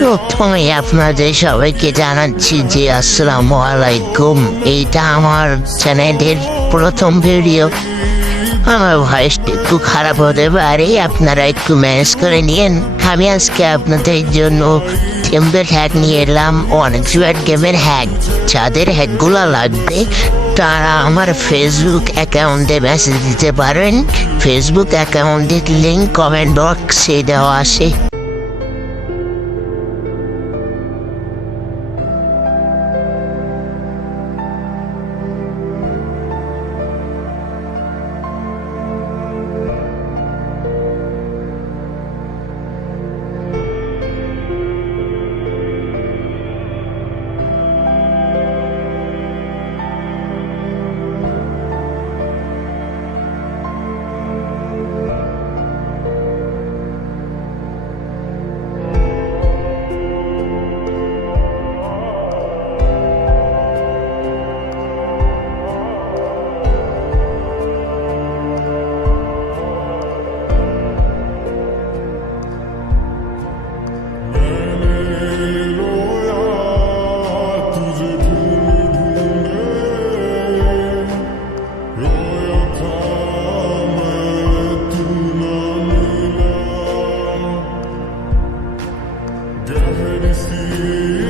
প্রথমে আপনাদের সবাইকে জানাচ্ছি যে আসসালামু আলাইকুম। এইটা আমার চ্যানেলের প্রথম ভিডিও। আমার ভয়েসটা একটু খারাপ হতে পারে, আপনারা একটু ম্যানেজ করে নিন। আমি আজকে আপনাদের জন্য গেমের হ্যাক নিয়ে এলাম, অনেক গেমের হ্যাক। যাদের হ্যাকগুলো লাগবে তারা আমার ফেসবুক অ্যাকাউন্টে মেসেজ দিতে পারেন। ফেসবুক অ্যাকাউন্টের লিঙ্ক কমেন্ট বক্সে দেওয়া আছে। गहरी सी